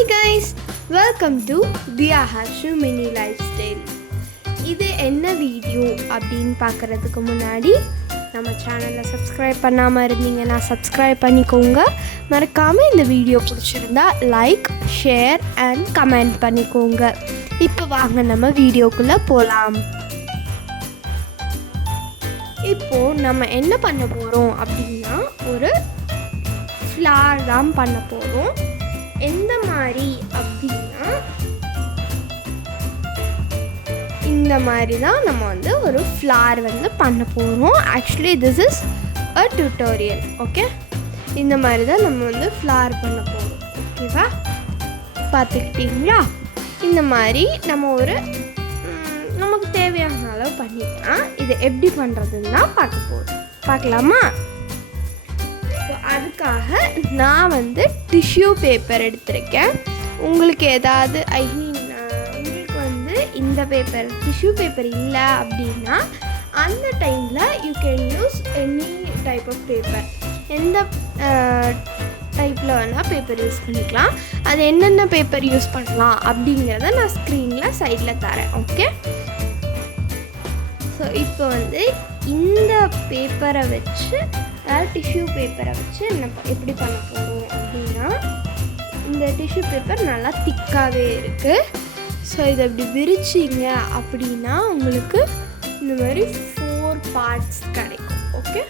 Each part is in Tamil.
Hi guys, welcome to Diya Harshu Mini Lifestyle. இது என்ன வீடியோ அப்படின்னு பார்க்குறதுக்கு முன்னாடி நம்ம சேனலை சப்ஸ்கிரைப் பண்ணாமல் இருந்தீங்கன்னா சப்ஸ்கிரைப் பண்ணிக்கோங்க. மறக்காமல் இந்த வீடியோ பிடிச்சிருந்தா லைக், ஷேர் அண்ட் கமெண்ட் பண்ணிக்கோங்க. இப்போ வாங்க நம்ம வீடியோக்குள்ளே போகலாம். இப்போது நம்ம என்ன பண்ண போகிறோம் அப்படின்னா ஒரு ஃப்ளார் தான் பண்ண போகிறோம். எந்த மாதிரி அப்படின்னா இந்த மாதிரி தான் நம்ம வந்து ஒரு ஃப்ளார் வந்து பண்ண போகிறோம். Actually this is a tutorial. Okay, இந்த மாதிரி தான் நம்ம வந்து ஃப்ளார் பண்ண போகிறோம். ஓகேவா, பார்த்துக்கிட்டிங்களா? இந்த மாதிரி நம்ம ஒரு நமக்கு தேவையான அளவு பண்ணிக்கலாம். இது எப்படி பண்ணுறதுன்னு தான் பார்க்கலாமா? அதுக்காக நான் வந்து டிஷ்யூ பேப்பர் எடுத்திருக்கேன். உங்களுக்கு ஏதாவது உங்களுக்கு வந்து இந்த பேப்பர் டிஷ்யூ பேப்பர் இல்லை அப்படின்னா அந்த டைமில் you can use any type of paper. எந்த டைப்பில் வேணால் பேப்பர் யூஸ் பண்ணிக்கலாம். அது என்னென்ன பேப்பர் யூஸ் பண்ணலாம் அப்படிங்கிறத நான் ஸ்க்ரீனில் சைடில் தரேன். ஓகே, ஸோ இப்போ வந்து இந்த பேப்பரை வச்சு டிஷ்யூ பேப்பரை வச்சு எப்படி பண்ண போகிறோம் அப்படின்னா இந்த டிஷ்யூ பேப்பர் நல்லா திக்காகவே இருக்குது. ஸோ இதை இப்படி விரிச்சிங்க அப்படின்னா உங்களுக்கு இந்த மாதிரி 4 பார்ட்ஸ் கிடைக்கும். ஓகே,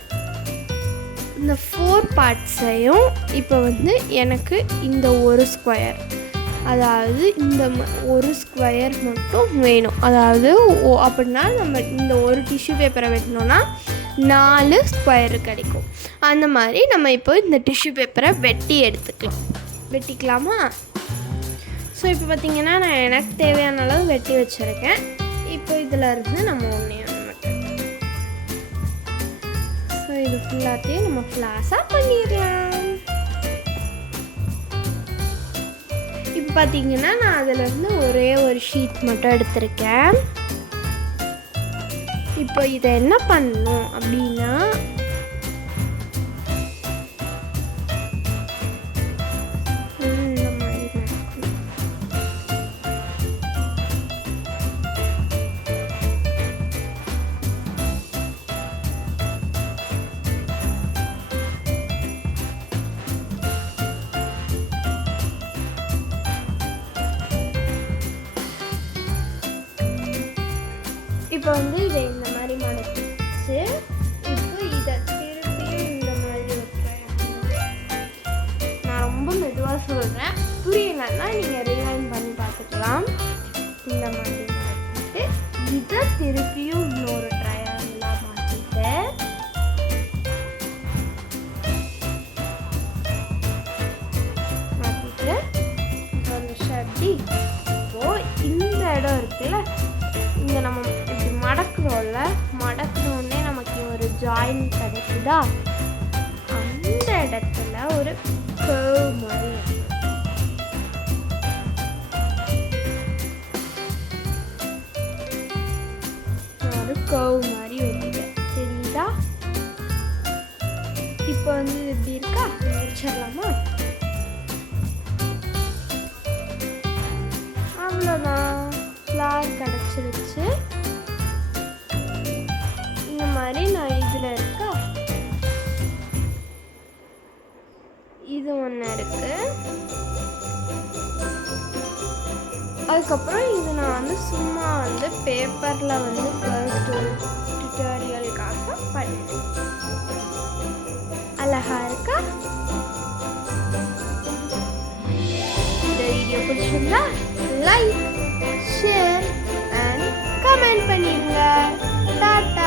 இந்த 4 பார்ட்ஸையும் இப்போ வந்து எனக்கு இந்த ஒரு ஸ்கொயர், அதாவது இந்த ஒரு ஸ்கொயர் மட்டும் வேணும். அதாவது அப்படின்னா நம்ம இந்த ஒரு டிஷ்யூ பேப்பரை வெட்டினோன்னா 4 ஸ்கொயர் கிடைக்கும். அந்த மாதிரி நம்ம இப்போ இந்த டிஷ்யூ பேப்பரை வெட்டிக்கலாமா? ஸோ இப்போ பார்த்திங்கன்னா நான் எனக்கு தேவையான அளவு வெட்டி வச்சுருக்கேன். இப்போ இதில் இருந்து நம்ம ஒன்று ஸோ இது ஃபுல்லாத்தையும் நம்ம ஃப்ளாஸாக பண்ணிடலாம். இப்போ பார்த்திங்கன்னா நான் அதிலேருந்து ஒரே ஒரு ஷீட் மட்டும் எடுத்திருக்கேன். இப்போ இதை என்ன பண்ணணும் அப்படின்னா இந்த மாதிரி இப்போ வந்து இதை இந்த மாதிரி மடக்கிச்சு. இப்போ இதை திருப்பியும் இந்த மாதிரி நான் ரொம்ப மெதுவாக சொல்கிறேன், புரியலன்னா நீங்கள் ரிவைண்ட் பண்ணி பார்த்துக்கலாம். இந்த மாதிரி மாற்றிட்டு இதை திருப்பியும் இன்னொரு ட்ரையாங்கிளாக மாற்றிட்டு ஒரு ஷட்டி. இப்போது இந்த இடம் இருக்குல்ல, இங்கே நம்ம இப்படி மடக்கணுன்னே நமக்கு ஒரு ஜாயின் கிடைக்குதா, அந்த இடத்துல ஒரு கர்வ் மாதிரி வெட்டிட்டேன். தெரியுதா? இப்போ வந்து இப்படி இருக்கா, முடிச்சிடலாமா? அவ்வளோதான், ஃப்ளார் கிடச்சிருச்சு. இந்த மாதிரி நான் இதில் இருக்கா, இது ஒன்று இருக்குது. அதுக்கப்புறம் இது நான் வந்து சும்மா வந்து பேப்பரில் வந்து ஃபர்ஸ்ட் ஒரு டியூட்டோரியலுக்காக பண்ணேன். அழகா இருக்கா? இந்த வீடியோ பிடிச்சிருந்தா லைக், ஷேர் அண்ட் கமெண்ட் பண்ணிடுங்க. டாட்டா.